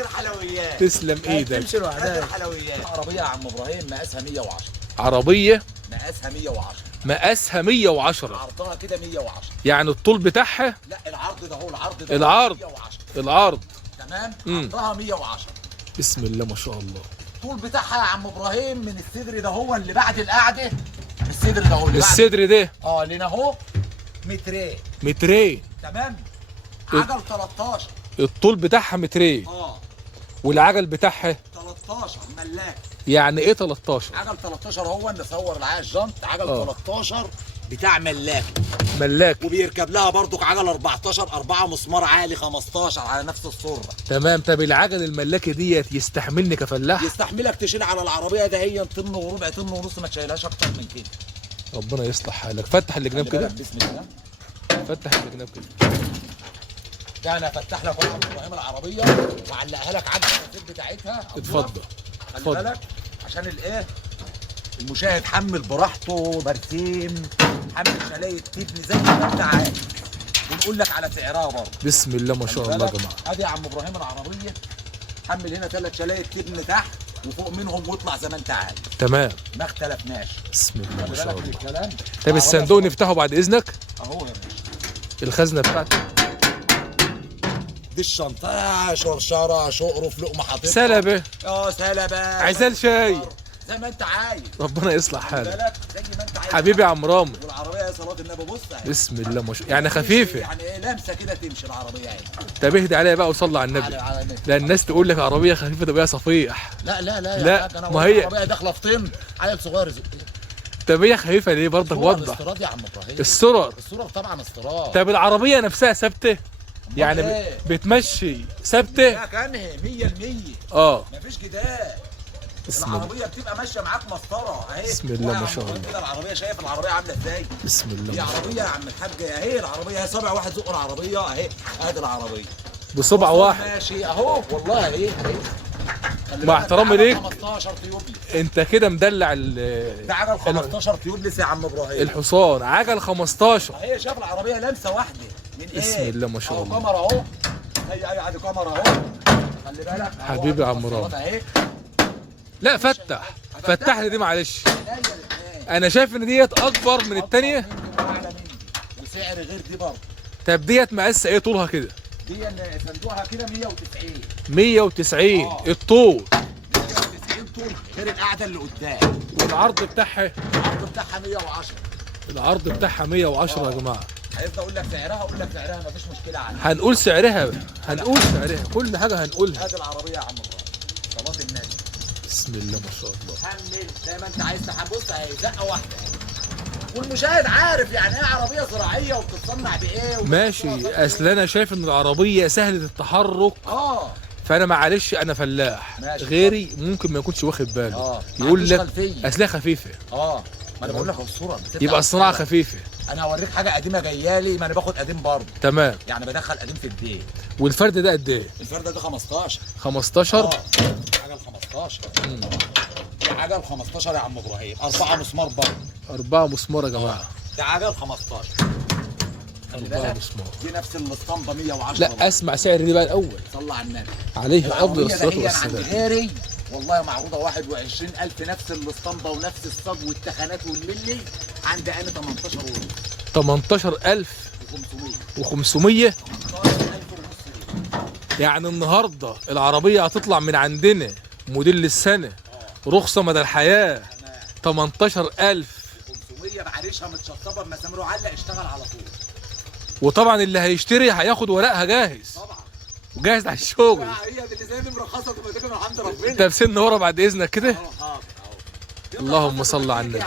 الحلويات. تسلم ايدك. تمشي لوحدها الحلويات. عربية يا عم ابراهيم مقاسها 110. عربية مقاسها 110. مقاسها 110. عرضها كده 110. يعني الطول بتاعها لا العرض ده هو العرض ده العرض 110. العرض تمام. عرضها 110. بسم الله ما شاء الله. الطول بتاعها يا عم ابراهيم من الصدر ده هو اللي بعد القعده، الصدر ده هو اللي بعد الصدر ده لنا اهو مترين. مترين. تمام. عجل 13. الطول بتاعها مترين والعجل بتاعها 13 ملاك. يعني ايه 13؟ عجل 13 هو اللي صور معاه الجنط. عجل 13 بتاع ملاك. ملاك. وبيركب لها برضك عجل 14 4 مسمار عالي 15 على نفس السرة. تمام. طب العجل الملاكي ديت يستحملني كفلاح؟ يستحملك تشيل على العربيه ده هي طن وربع طن ونص، ما تشيلهاش اكتر من كده. ربنا يصلح حالك. فتح الجناب كده. بسم الله. فتح الجناب كده. ده انا هفتح لك يا ابراهيم العربيه وعلقها لك على التفاصيل بتاعتها. اتفضل. خلي بالك عشان الايه المشاهد حمل براحته برسيم، حمل شلايه تبني زي ما انت عايز، ونقول لك على سعرها برضه. بسم الله ما شاء الله يا جماعه. ادي يا عم ابراهيم العربيه حمل هنا 3 شلايه تبني تحت وفوق منهم واطلع زي ما انت عايز. تمام. ما اختلفناش. بسم الله ما شاء الله. الكلام. طب الصندوق نفتحه بعد اذنك. اهو يا باشا. الخزنه بتاعته دي الشنطه شرشره شقرف لقمه حاططها. سلبه. سلبه. عزال شاي. زي ما انت عايز. ربنا يصلح حالك. زي ما انت عايز. حبيبي يا عم رامي. والعربيه يا صلاه النبي بص اهي. بسم الله ما شاء الله. يعني خفيفه. يعني ايه لمسه كده تمشي العربيه اهي. طب اهدي عليا بقى وصلي على النبي. لا الناس تقول لك عربيه خفيفه تبقى صفيح. لا لا لا لا، يا حاج انا ما هي العربيه داخله في طن عيل صغير يزق. طب هي خفيفه ليه برضك؟ وضح. استيراد يا عم ابراهيم. السرر. السرر طبعا استيراد. طب العربيه نفسها ثابته؟ يعني إيه؟ بتمشي ثابته؟ لا كانهي 100%. مفيش جدال. العربيه بتبقى ماشيه معاك مسطره اهي. بسم الله ما شاء الله. كده العربيه شايف العربيه عامله ازاي؟ بسم الله. دي عربيه يا عم الحاج اهي. العربيه اهي صابع واحد زق العربيه اهي. ادي العربيه بصبع واحد ماشي اهو والله اهي. مع احترامي ليك 15 تيوبلس. انت كده مدلع ده عجل 15 تيوبلس يا عم ابراهيم. الحصان عجل 15 اهي. شاف العربيه لمسه واحده من ايه؟ بسم الله ما شاء الله. كاميرا اهو. هي ادي كاميرا اهو. خلي بالك حبيبي يا عم رامي. اهي. لا فتح لي دي معلش. انا شايف ان ديت اكبر من الثانيه وسعر غير دي برضه. طب ديت مقاسها ايه طولها كده؟ دي صندوقها كده 190. 190 الطول. 190 طول غير القعده اللي قدام. والعرض بتاعها؟ العرض بتاعها 110. العرض بتاعها 110 يا جماعه. عايزني اقول لك سعرها اقول لك سعرها مفيش مشكله عنها. هنقول سعرها كل حاجه هنقولها. هات العربيه يا عم ابراهيم صلاه النبي. بسم الله ما شاء الله. حمل زي ما انت عايز تحبص اهي زقه واحده. والمشاهد عارف يعني ايه عربيه زراعيه وبتتصنع بايه ماشي. اصل انا شايف ان العربيه سهله التحرك. فانا معلش انا فلاح غيري ممكن ما يكونش واخد باله. يقول لك اصلها خفيفه. ما انا بقول لك الصوره يبقى الصناعه خفيفه. انا هوريك حاجه قديمه جايه لي. ما انا باخد قديم برضه. تمام. يعني بدخل قديم في الدين. والفرد ده قد ايه؟ الفرد ده 15. 15 عجل 15. دي عجل 15 يا عم ابراهيم. 4 مسمار برضه. 4 مسمار يا جماعه. ده عجل 15. 4 مسمار. دي نفس الاسطمبه 110. لا اسمع سعر دي بقى الاول. صلى على النبي عليه افضل الصلاه والسلام. عند غيري والله معروضه 21000 نفس الاسطمبه ونفس الصاج والتخانات والملي. عند انا 18 ونص. 18500 يعني النهارده العربيه هتطلع من عندنا موديل السنه رخصه مدى الحياه 18500 بعريشها متشطبه بمسامير وعلق اشتغل على طول. وطبعا اللي هيشتري هياخد ورقها جاهز. طبعا. وجاهز على الشغل. هي اللي زي دي مرخصه وتبقى من عند ربنا. انت بسن ورا بعد اذنك كده. اللهم صل على النبي.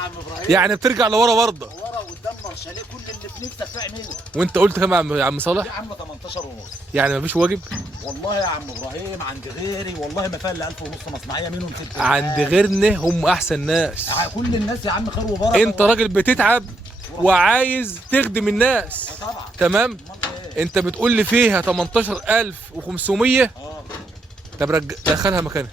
يعني بترجع لورا برضه. ورا وتدمر شاليه كل اللي في نفسك تعمله. وانت قلت كام يا عم صالح؟ يا عم 18 ونص. يعني مفيش واجب؟ والله يا عم ابراهيم عند غيري والله ما فيها الا 1000 ونص مصنعيه منهم 6. عند غيرنا هم احسن ناس. كل الناس يا عم خير وبركه. انت راجل بتتعب وعايز تخدم الناس. طبعا. تمام؟ انت بتقول لي فيها 18500. طب دخلها مكانها.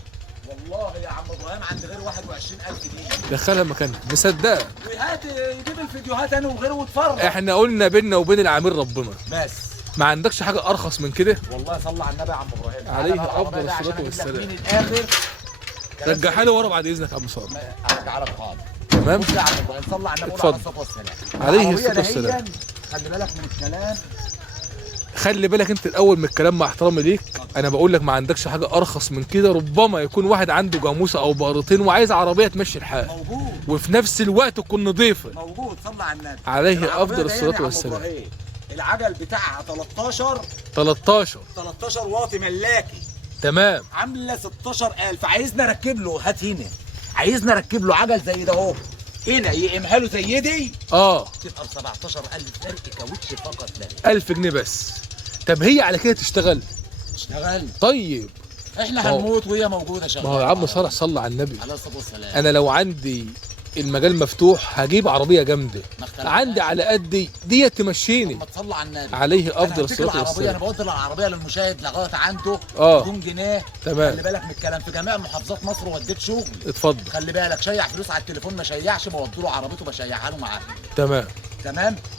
والله يا عم ابراهيم عند غير 21000 جنيه. دخلها مكانها مصدقك. وهات يجيب الفيديوهات انا وغيره واتفرج. احنا قلنا بيننا وبين العميل ربنا. بس ما عندكش حاجه ارخص من كده؟ والله صلى على النبي يا عم ابراهيم. عليه افضل الصلاه والسلام. من الاخر رجعها لي ورا بعد اذنك يا عم صالح. ارجع لك حاضر. تمام. بص يا عم ابراهيم صلى على النبي اتفضل. عليه الصلاه والسلام. عليه الصلاه والسلام. خلي بالك من الكلام. خلي بالك انت الاول من الكلام مع احترامي ليك. انا بقول لك ما عندكش حاجه ارخص من كده. ربما يكون واحد عنده جاموسه او بقرتين وعايز عربيه تمشي الحال موجود وفي نفس الوقت تكون نظيفه. موجود صلى على النبي. عليه افضل العربية دي الصلاه يا عم والسلام. إبراهيم، العجل بتاعها 13 واطي ملاكي، تمام. عامله 16,000. عايزنا اركب له، هات هنا، عايزنا اركب له عجل زي ده اهو هنا يقيمها له زي دي تبقى ب 17,000 فرق كاوتش فقط لا 1000 جنيه بس. طب هي على كده تشتغل؟ اشتغل. طيب احنا هنموت وهي موجوده شغاله. ما هو يا عم صالح صلى على النبي عليه الصلاه والسلام. انا لو عندي المجال مفتوح هجيب عربيه جامده. عندي على قدي ديت تمشيني. ما تصلي على النبي. عليه افضل الصلاه والسلام. انا بودي العربيه للمشاهد لغايه عنده بدون جنيه. تمام. خلي بالك من الكلام، في جميع محافظات مصر وديت شغل. اتفضل. خلي بالك، شيع فلوس على التليفون ما شيعش، بودي له عربيته بشيعها له معاه. تمام.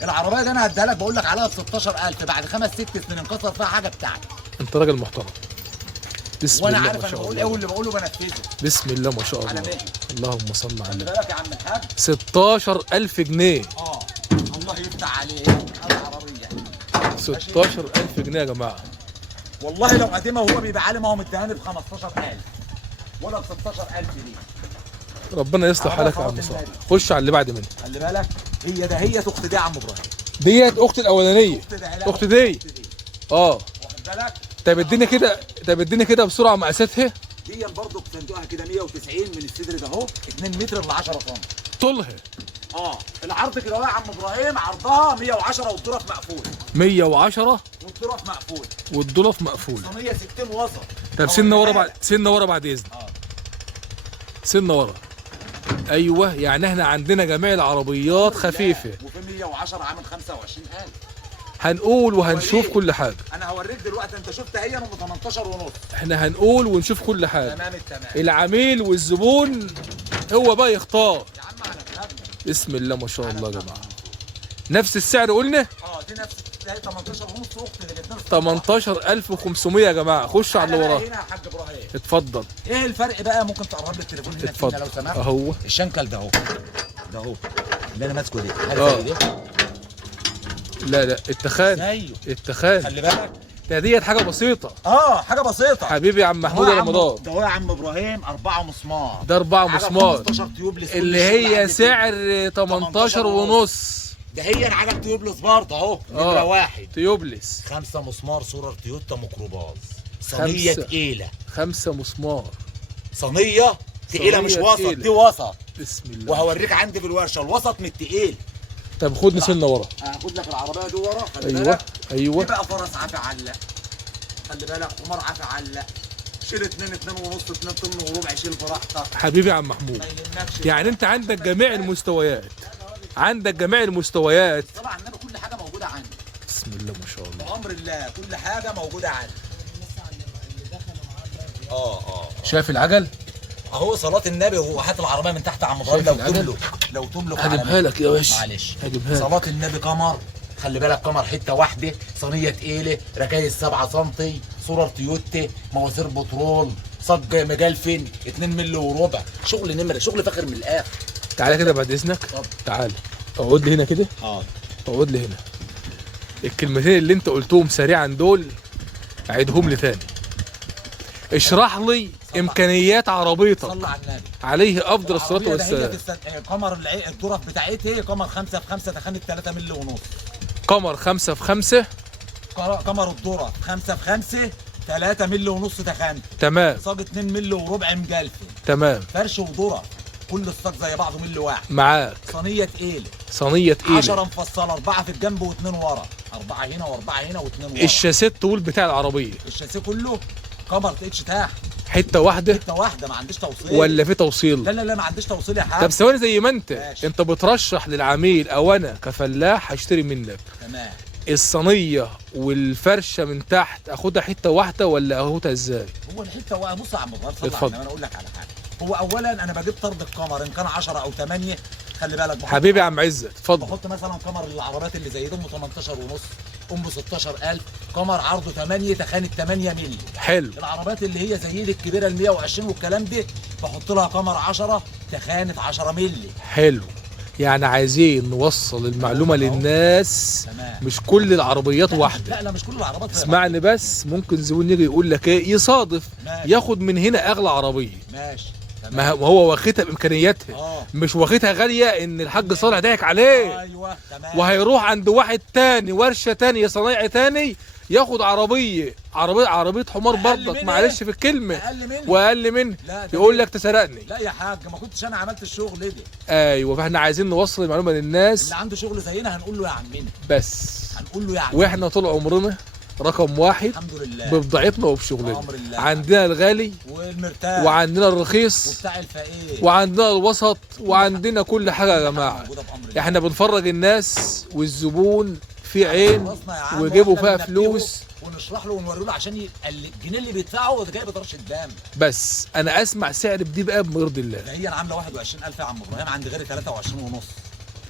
العربيه دي انا هديها لك بقول لك عليها ب 16,000. بعد 5 6 سنين انكسر فيها حاجه بتاعتي. انت راجل محترم. بسم وانا الله عارف ما انا شاء بقول الله. ايه واللي بقوله بنفذه. بسم الله ما شاء الله. على مهلي. اللهم صل على خلي النبي. بالك يا عم الحاج. 16,000 جنيه. الله يفتح عليك. العربيه 16,000 جنيه يا جماعه. والله لو قديمه وهو بيبقى عالم اهو مديهاني ب 15,000 ولا ب 16,000 دي. ربنا يصلح حالك يا عم صالح. خش على اللي بعد منه. خلي بالك، هي اخت دي يا عم ابراهيم. ديت اختي الاولانيه. اخت دي واخد بالك. طب اديني كده بسرعه مقاساتها. دي برضه صندوقها كده 190 من الصدر ده اهو 2 متر ل 10 سم طولها. العرض كده اهو يا عم ابراهيم، عرضها 110 والظرف مقفول. 110 والظرف مقفول. والظرف مقفول. صينيه 60 وسط. طب سنه ورا بعد اذنك. سنه ورا. ايوه، يعني احنا عندنا جميع العربيات خفيفه. وفي 110 عامل 25,000. هنقول وهنشوف كل حاجه. انا هوريك دلوقتي. انت شفت هي ب 18 ونص. احنا هنقول ونشوف كل حاجه. تمام التمام. العميل والزبون هو بقى يختار. يا عم على كلامنا. بسم الله ما شاء الله يا جماعه. نفس السعر قلنا؟ دي نفس 18 ونص اخت الاثنين 18,500 يا جماعه. خش على اللي وراه. هنا يا حاج ابراهيم. اتفضل. ايه الفرق بقى؟ ممكن تقرب لي التليفون هنا اتفضل. لو سمحت. اهو الشنكل ده اهو. ده اهو اللي انا ماسكه دي. لا التخان. ايوه التخان. خلي بالك، ديت حاجه بسيطه. حاجه بسيطه حبيبي يا عم محمود رمضان. ده هو يا عم ابراهيم 4 مسمار. ده 4 مسمار 15 تيوب اللي هي سعر 18 ونص. ده هي العجل تيوبلس برضه اهو نمره 1 تيوبلس. 5 مسمار صورة تويوتا ميكروباص. صينيه تقيله. 5 مسمار. صينيه تقيله مش وسط. تقيلة. دي وسط. بسم الله. وهوريك عندي في الورشه الوسط من التقيل. طب خدني سنه ورا. هاخد لك العربيه دي ورا. ايوه دي بقى فرس عافي علق. خلي بالك، حمار عافي علق. شيل 2 ونص 2 طن وربع، شيل براحتك حبيبي يا عم محمود. يعني انت عندك جميع المستويات. طبعا النبي كل حاجه موجوده عندي. بسم الله ما شاء الله. بامر الله كل حاجه موجوده عندي. شايف العجل اهو صلاه النبي. وهات العربيه من تحت يا عم ابراهيم. لو تملك هجيبها لك يا باشا. معلش هجيبها لك. صلاه النبي قمر. خلي بالك، قمر حته واحده، صينيه تقيله، ركايز 7 سم، صوره تويوتا، مواسير بترول، صج مجلفن 2 مللي وربع. شغل نمره، شغل فاخر من الاخر. تعالى كده بعد اذنك. تعالى اقعد لي هنا كده. اقعد لي هنا. الكلمتين اللي انت قلتهم سريعا دول اعيدهم لي تاني. اشرح لي امكانيات عربيتك. صلى على النبي. عليه افضل الصلاه والسلام. قمر الظرف بتاعتها قمر 5 في 5 تخانه 3 مللي ونص. قمر 5 في 5. قمر الظرف 5 في 5 3 مللي ونص تخانه. تمام. صاج 2 مللي وربع مجلفن. تمام. فرش وذره كل الصاج زي بعضه مللي واحد. معاك. صينيه تقيله. 10 مفصله، 4 في الجنب و2 ورا. 4 هنا و4 هنا و2 ورا. الشاسيه الطول بتاع العربيه. الشاسيه كله قمر اتش تحت. حته واحده. حته واحده، ما عنديش توصيل. ولا في توصيل؟ لا ما عنديش توصيل يا حاج. طب ثواني، زي ما ماشي. انت بترشح للعميل او انا كفلاح هشتري منك. تمام. الصينيه والفرشه من تحت اخدها حته واحده ولا اخدها ازاي؟ هو الحته بص يا عم ابراهيم، اتفضل. انا اقول لك على حاجه. هو اولا انا بجيب طرد القمر ان كان 10 او 8. خلي بالك حبيبي يا عم عزت اتفضل. بحط مثلا قمر العربيات اللي زي دول 18 ونص ام 16000 قمر عرضه 8 تخانه 8 مللي. حلو. العربيات اللي هي زي دي الكبيره ال 120 والكلام ده بحط لها قمر 10 تخانه 10 مللي. حلو. يعني عايزين نوصل المعلومه للناس. تمام. مش كل العربيات واحده. لا مش كل العربيات. اسمعني بس، ممكن زبون يجي يقول لك ايه، يصادف ماشي. ياخد من هنا اغلى عربيه. ماشي. ما هو واخدها بامكانياتها. مش واخدها غاليه ان الحاج صالح ضحك عليه. ايوه تمام. وهيروح عند واحد تاني ورشه تانيه صنايعي تاني ياخد عربيه حمار برضك، معلش في الكلمه، واقل منها يقول لك تسرقني. لا يا حاج ما كنتش انا عملت الشغل ده. ايوه، فاحنا عايزين نوصل المعلومه للناس. اللي عنده شغل زينا هنقول له يا عمنا بس هنقول له يا عمنا. واحنا طول عمرنا رقم واحد الحمد لله ببضاعتنا وبشغلنا. عندنا الغالي والمرتاح وعندنا الرخيص وبتاع الفقير وعندنا الوسط وعندنا كل حاجه يا جماعه. احنا بنفرج الناس والزبون في عين ويجيبوا فيها فلوس ونشرح له ونوري له عشان الجنيه اللي بيدفعه ده جاي بطرش الدم. بس انا اسمع سعر بدي بقى بمرضي الله. ده هي عامله 21000 يا عم ابراهيم، عند غيري 23 ونص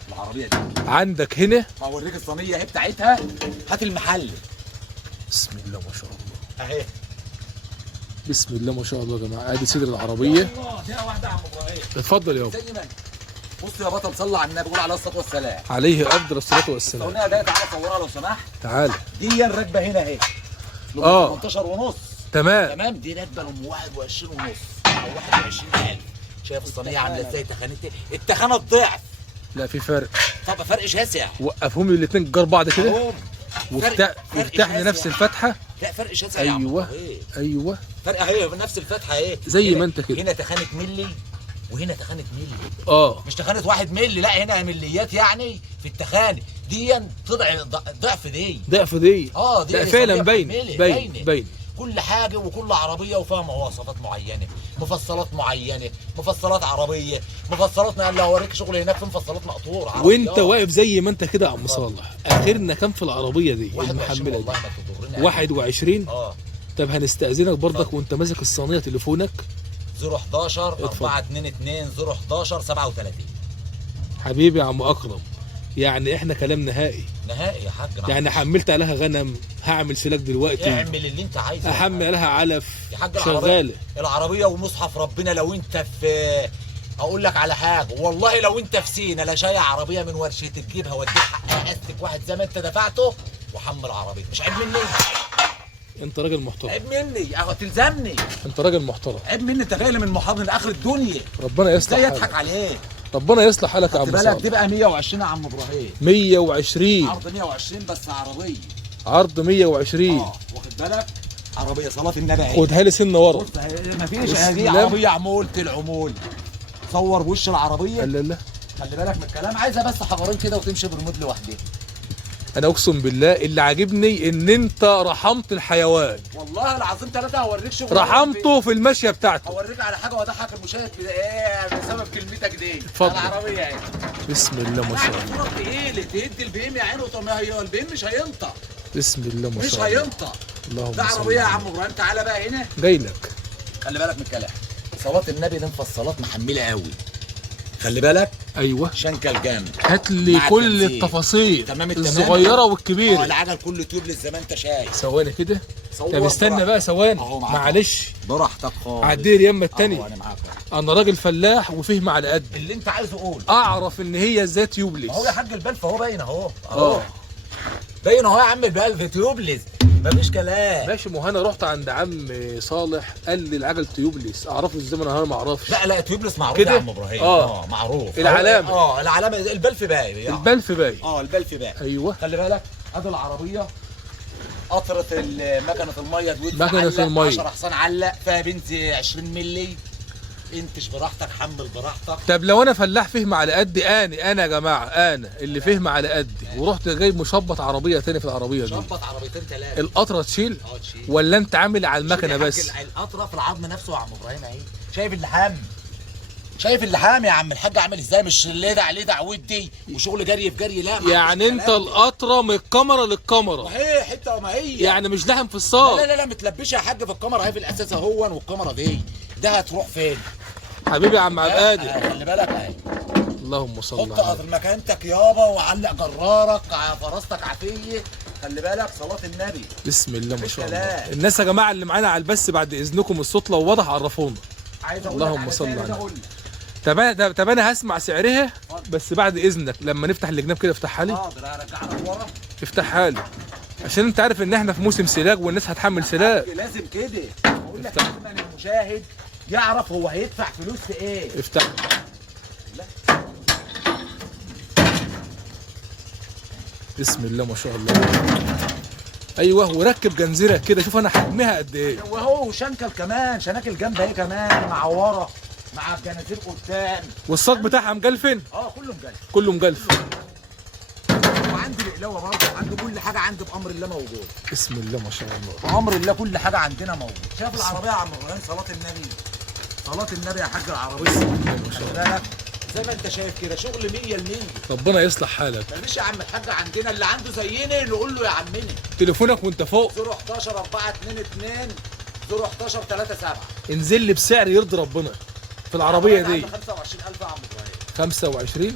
العربيه دي. عندك هنا هوريك الصينيه اهي بتاعتها، هات المحل. بسم الله ما شاء الله اهي. بسم الله ما شاء الله يا جماعه. ادي صدر العربيه. فيها واحده يا عم ابراهيم. اتفضل يابا. زي ما بص يا بطل، صلى على النبي، قول عليه الصلاه والسلام. عليه افضل الصلاه والسلام. الصينيه دي تعالى صورها لو سمحت. تعالى. دي الراكبه هنا اهي. 18 ونص. تمام. دي راكبه ام 21 ونص او 21000. شايف الصينيه عامله ازاي؟ تخانتها التخانه الضعف. لا في فرق. طب فرق شاسع. وقفهم لي الاثنين جار بعض كده وافتح لي نفس الفتحه. لا فرق شاسع يا عم. ايوه فرق اهي نفس الفتحه اهي زي ما انت كده. هنا تخانه ملي وهنا تخانه ملي. مش تخانه 1 ملي، لا هنا مليات يعني في التخانه دي ضعف دي. دي لا فعلا باين كل حاجه وكل عربيه وفيها مواصفات معينه، مفصلات معينه، مفصلات عربيه، مفصلات اللي هوريك شغل هناك في مفصلات مقطوره. وانت واقف زي ما انت كده يا عم صالح. اخرنا كام في العربيه دي المحمله دي؟ 21. طب هنستأذنك برضك وانت ماسك الصينيه تليفونك 011 422 011 37. حبيبي يا عم اكرم، يعني احنا كلام نهائي يا حاج. يعني حملت عليها غنم، هعمل سلاك دلوقتي، اعمل اللي انت عايزه، احمل عليها علف يا حاج. شغاله العربيه ومصحف ربنا. لو انت في اقول لك على حاجه والله، لو انت في سينا لا شايع عربيه من ورشه تجيبها واديك حق استك واحد زي ما انت دفعته وحمل عربيه. مش عيب مني؟ انت راجل محترم. عيب مني تلزمني. انت راجل محترم. عيب مني، انت جاي من محافظ لاخر الدنيا. ربنا يصلح حالك. يضحك عليه. ربنا يصلح حالك يا عم صالح. بالك دي بقى 120 يا عم ابراهيم. 120 عرض 120 بس عربيه. عرض 120. واخد بالك؟ عربيه صلاه النبي اهي. خدها لي سنه ورا. مفيش دي عربيه عمول العمول. صور وش العربيه. لا خلي بالك من الكلام. عايزه بس حجرين كده وتمشي بريموت لوحدها. انا اقسم بالله اللي عاجبني ان انت رحمت الحيوان. والله العظيم 3 هوريك شغل رحمته في المشيه بتاعته. هوريك على حاجه واضحك المشاهد بسبب كلمتك دي. اتفضل. العربيه اهي. بسم الله ما شاء الله. تقيل تدي البي ام يا عينه. طب ما هي البي ام مش هينطق. بسم الله ما شاء الله. مش هينطق. اللهم ده عربيه يا عم ابراهيم. تعالى بقى هنا. جاي لك. خلي بالك من الكلام. صلاه النبي دي مفصلات محمله قوي. خلي بالك. ايوه. شنكه الجنب. هات لي كل التفاصيل. تمام الصغيره والكبيره. العجل كله تيوبلس زي ما انت شايف. ثواني كده. طب استنى بقى ثواني. معلش. براحتك خالص. عدي لي اليمه الثانيه. انا معاك. انا راجل فلاح وفهم على قد اللي انت عايزه قول. اعرف ان هي ازاي تيوبلس. اهو يا حاج البلف اهو باين اهو. باين اهو يا عم البلف تيوبلس. مفيش كلام. ماشي. ما انا رحت عند عم صالح قال لي العجل تيوبلس. اعرفه ازاي؟ انا ما اعرفش. لا تيوبلس معروف يا عم ابراهيم. معروف. العلامه. العلامه البلف باين. البلف باين. البلف باين. ايوه. خلي بالك ادي العربيه. قطره مكنه الميه دي. مكنه الميه 10 حصان علق فيها بنت 20 مللي. انتش براحتك، حمل براحتك. طب لو انا فلاح فهم على قدي، انا يا جماعه انا اللي فهم على قدي ورحت جايب مشبط عربيه تاني في العربيه دي، مشبط عربيتين 3، القطره تشيل ولا انت عامل على المكنه بس؟ القطره في العظم نفسه يا عم ابراهيم اهي. شايف اللحام يا عم الحاج عامل ازاي؟ مش لدع ودي وشغل جري في جري. لا يعني انت القطره من الكاميرا للكاميرا. ما هي حته ما هي يعني مش لحم في الصاج. لا متلبشه يا حاجه في الكاميرا اهي في الاساس اهون. والكاميرا دي ده هتروح فين حبيبي يا عم عبد القادر؟ خلي بالك اهي. اللهم صل على حط مكانتك يابا وعلق جرارك فراستك عافيه خلي بالك صلاه النبي. بسم الله ما مفيش شاء الله. كلام. الناس يا جماعه اللي معانا على البث بعد اذنكم الصوت لو واضح عرفونا. عايز اقول لك اللهم على صل سعر على ده النبي. قول لي. طب انا هسمع سعرها بس بعد اذنك لما نفتح الجناب كده افتحها لي. حاضر هرجع لك ورا. افتحها لي عشان انت عارف ان احنا في موسم سلاج والناس هتحمل سلاج. لازم كده اقول لك لازم ان المشاهد يعرف هو هيدفع فلوس في ايه. افتح. بسم الله ما شاء الله. ايوه وركب جنزيره كده شوف انا حجمها قد ايه. وهو وشنكل كمان، شناكل جنب اهي كمان مع ورا مع الجنازير قدام. والصاج بتاعها مجلفن. كله مجلف. كله مجلف. وعندي القلاوه برضه، عندي كل حاجه عندي بامر الله موجود. بسم الله ما شاء الله. بامر الله كل حاجه عندنا موجود. شايف العربيه يا عم ابراهيم؟ صلاه النبي. صلاه النبي يا حاج العربيه. بسم الله ما شاء الله. زي ما انت شايف كده شغل 100%. ربنا يصلح حالك. ماليش يا عم الحاج عندنا اللي عنده زينا نقول له يا عمني. تليفونك وانت فوق 011 422 011 37. انزل لي بسعر يرضي ربنا في العربيه دي. 25000 يا عم ابراهيم. 25.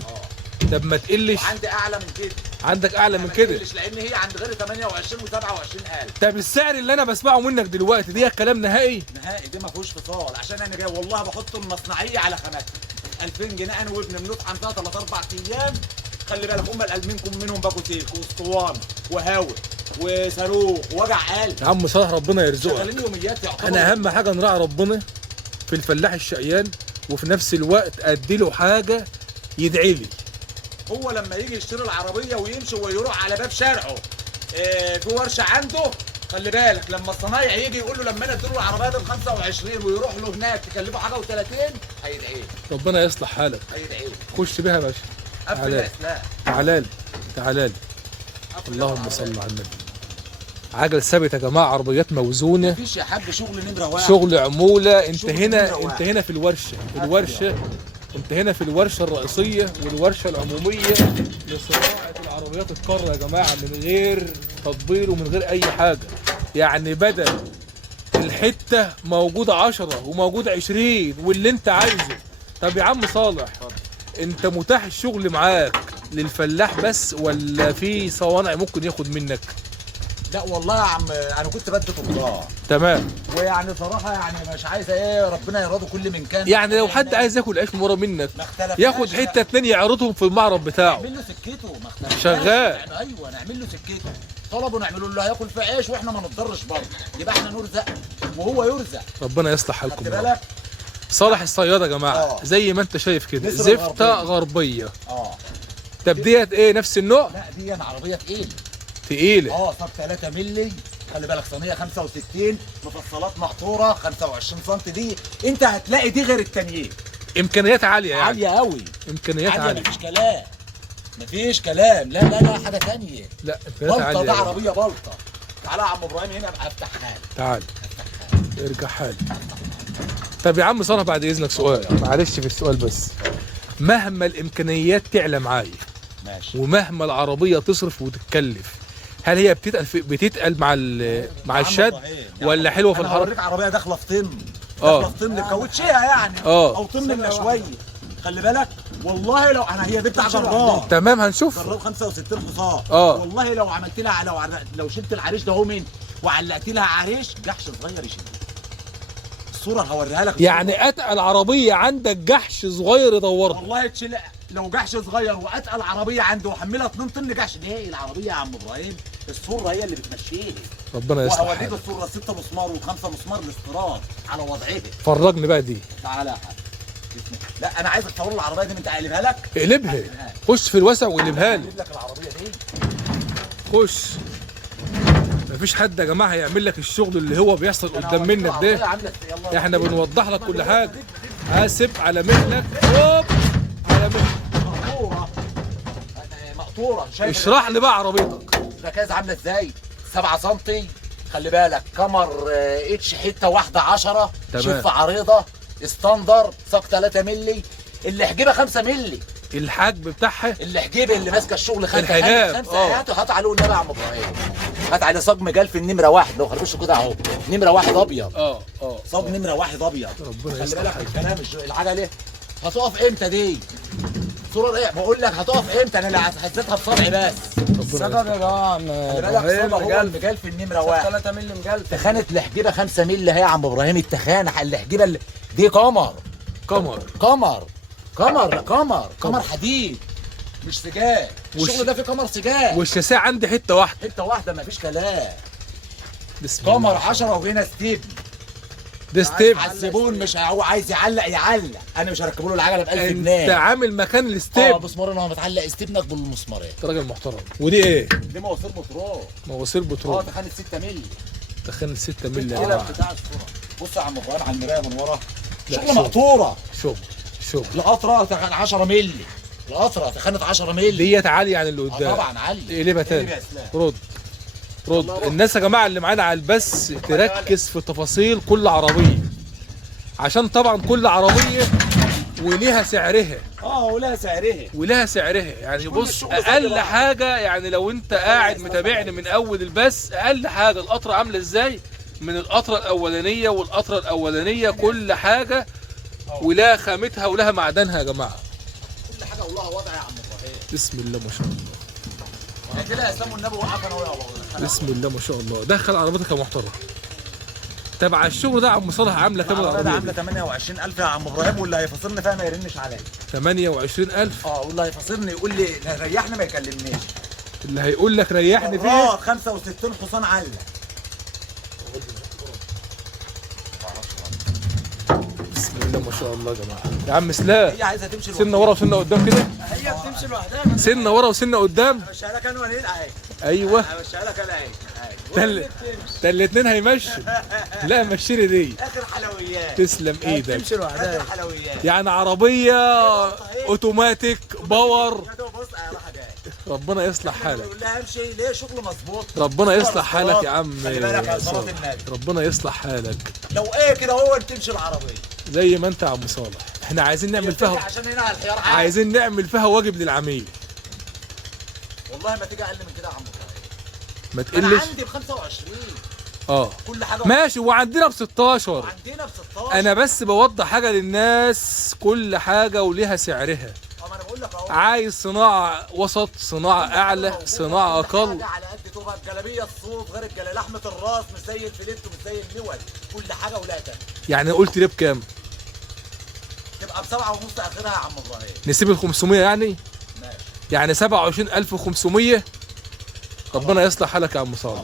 طب ما تقلش. وعندي اعلى من كده. عندك اعلى من كده؟ لان هي عند غيري 28 و27000. طب السعر اللي انا بسمعه منك دلوقتي دي كلام نهائي؟ نهائي دي ما فيهوش فصال، عشان انا جاي والله بحط المصنعيه على خاماتها. 2000 جنيه انا وابن بنطحن فيها 3 4 ايام. خلي بالك هم منهم باكو سلك واسطوانه وهاوي وصاروخ ووجع قلب. يا عم صلاح ربنا يرزقك. شغالين يوميات يعتبر. انا اهم حاجه نراعي ربنا في الفلاح الشقيان وفي نفس الوقت ادي له حاجه يدعي لي. هو لما يجي يشتري العربيه ويمشي ويروح على باب شارعه في ورشه عنده، خلي بالك لما الصنايعي يجي يقول له لما انا اديله العربيه دي ب 25 ويروح له هناك تكلفه حاجه و30 هيدعي له. ربنا يصلح حالك. هيدعي له. خش بيها يا باشا. قفل يا اسلام. تعالى لي تعالى لي. اللهم صل على النبي. عجل ثابت يا جماعه، عربيات موزونه. مفيش يا حاج شغل نمره واحد. شغل عموله. انت شغل هنا نمرة واحد. انت هنا في الورشه انت هنا في الورشه الرئيسيه والورشه العموميه لصناعه العربيات الكره يا جماعه من غير تطبيل ومن غير اي حاجه. يعني بدل الحته موجوده 10 وموجوده 20 واللي انت عايزه. طب يا عم صالح انت متاح الشغل معاك للفلاح بس ولا في صوانع ممكن ياخد منك؟ لا والله يا عم انا كنت بدي طلاب. تمام. ويعني صراحه يعني مش عايزه ايه، ربنا يرضى كل من كان. يعني لو حد عايز ياكل عيش من ورا منك ما اختلفناش. ياخد حته 2 يعرضهم في المعرض بتاعه. نعمل له سكته. ما اختلفناش. شغال. يعني ايوه نعمل له سكته. طلبوا نعملوا له هياكل في عيش واحنا ما نضرش برضه، يبقى احنا نرزق وهو يرزق. ربنا يصلح حالكم. خدت بالك؟ صالح الصياد يا جماعه زي ما انت شايف كده نسر زفته غربيه. اه طب ديت ايه نفس النوع؟ لا دي عربيه تقيله. تقيله. صف 3 مللي. خلي بالك صينيه 65 مفصلات مقطوره 25 سم. دي انت هتلاقي دي غير التانيين. امكانيات عاليه يعني. عاليه قوي. امكانيات عاليه. مفيش كلام. مفيش كلام. لا لا لا حاجه ثانيه. لا امكانيات عاليه. بلطه ده عربيه بلطه. تعالى يا عم ابراهيم هنا ابقى افتحها لك. تعال ارجع حالي. طب يا عم صالح بعد اذنك سؤال معلش في السؤال بس. مهما الامكانيات تعلى معايا ماشي ومهما العربيه تصرف وتتكلف هل هي بتتقل مع الشد ولا حلوه في انا الحركه؟ هوريك عربيه داخله في طن. داخله في طن الكاوتشيه يعني. او طن الا شويه. خلي بالك والله لو انا هي دي بتاع جرار. تمام هنشوف. جرار 65 حصان. والله لو عملت لها لو شلت العريش ده هو من وعلقت لها عريش جحش صغير يشيل. الصوره هوريها لك. يعني اتقل عربيه عندك جحش صغير يدورها. والله تشيل لو جحش صغير واتقل عربيه عنده وحملها 2 طن جحش. ليه العربيه يا عم ابراهيم؟ الصوره هي اللي بتمشيني. ربنا يصلح وهوريك حالك. الصوره 6 مسمار و5 مسمار الاستيراد على وضعها. فرجني بقى دي. تعالى يا حاج. لا انا عايزك تصور العربيه دي. انت قلبها لك. اقلبها. خش في الوسع وقلبها لي. اقلب لك العربيه دي. خش. مفيش حد يا جماعه هيعمل لك الشغل اللي هو بيحصل قدام منك ده. احنا بنوضح لك كل حاجه. حاسب على مهلك. هوب على مهلك. مقطوره. اشرح لي بقى عربيتك. الركاز عامله ازاي؟ 7 سم. خلي بالك كمر اتش حته واحده 10. شفه عريضه استاندر صاج 3 مللي. اللي حجبها 5 مللي. الحجب بتاعها اللي حجبها اللي ماسكه الشغل الحجاب. هات عليه النبي يا عم ابراهيم. هات عليه صاج مجلف النمره 1 لو خليكوش كده اهو. نمره 1 ابيض. صاج نمره 1 ابيض. ربنا خلي بالك الكلام العجله هتقف امتى دي؟ صوره ايه؟ بقول لك هتقف امتى؟ انا اللي هزيتها بصبعي بس. السبب يا جماعه خلي بالك هو المجال في النمره واحد 3 مللي مجال تخانه الحجيبه 5 مللي اهي يا عم ابراهيم. التخانه الحجيبه دي قمر قمر حديد مش سجاد. الشغل ده فيه قمر سجاد. والشاسيه عندي حته واحده. حته واحده مفيش كلام. بسم الله. قمر 10 وهنا ستيب. ده ستيب. على الزبون مش هو عايز يعلق انا مش هركبه له العجله ب 1000 جنيه. انت عامل مكان الستيب. مسمارين هو متعلق ستيبنك بالمسمارين. انت راجل محترم. ودي ايه؟ دي مواسير بترول. مواسير بترول. تخانه 6 مللي. تخانه 6 مللي يا كده جماعه. بتاع الصوره. بص يا عم ابراهيم على المرايه من ورا. لا، شغل مقطوره. شغل القطره تخانه 10 مللي. القطره تخانه 10 مللي. ديت عاليه عن اللي قدام. طبعا عاليه. اقلبها تاني. رد. الناس يا جماعه اللي معانا على البث تركز في تفاصيل كل عربيه، عشان طبعا كل عربيه وليها سعرها. ولها سعرها يعني. بص اقل حاجه يعني لو انت قاعد متابعني من اول البث، اقل حاجه القطره عامله ازاي من القطره الاولانيه والقطره الاولانيه. كل حاجه ولها خامتها ولها معدنها يا جماعه. كل حاجه ولها وضع يا عم ابراهيم. بسم الله ما شاء الله. كده يا اسلام والنبي وقفنا اهو يا ابراهيم. بسم الله ما شاء الله. دخل عربيتك يا محترم. تبع الشغل ده عم صالح عامله كام العربيه؟ عامله 28000 يا عم ابراهيم، واللي هيفاصلني فيها ما يرنش عليا. 28000. واللي هيفاصلني يقول لي ريحني ما يكلمنيش. اللي هيقول لك ريحني فيها 65 حصان عله. بسم الله ما شاء الله يا جماعه. يا عم سلام. هي عايزه تمشي لوحدها. سنه ورا وسنه قدام كده. هي بتمشي لوحدها. سنه ورا وسنه قدام. همشيها لك انا وانا اهي. ايوه. همشيها لك انا اهي. ده الاثنين هيمشوا. لا مشيني دي. اخر حلويات. تسلم ايدك. تمشي لوحدها. اخر حلويات. يعني عربيه اوتوماتيك باور. بص راح جاي. ربنا يصلح حالك. يقول لها امشي ليه شغل مظبوط. ربنا يصلح حالك يا عم. خلي بالك يا صلاة النبي. ربنا يصلح حالك. لو ايه كده هو تمشي العربيه زي ما انت يا عم صالح. احنا عايزين نعمل فيها، عشان هنا على الخيار عادي. عايزين نعمل فيها واجب للعميل. والله ما تيجي اقل من كده يا عم ابراهيم. ما انا تقلش. عندي ب 25. كل حاجه ماشي. وعندنا ب 16. عندنا ب 16. انا بس بوضح حاجه للناس. كل حاجه وليها سعرها. ما انا بقول لك اهو. عايز صناعه وسط، صناعه اعلى، صناعه اقل. على قد طوبه. الجلابيه الصوف غير الجلابيه، لحمه الراس مش زي الفيليتو مش زي النول. كل حاجه ولها تاني. يعني قلت ليه بكام؟ تبقى ب 7.5 اخرها يا عم ابراهيم. نسيب ال 500 يعني؟ ماشي. يعني 27500. ربنا يصلح حالك يا عم صالح.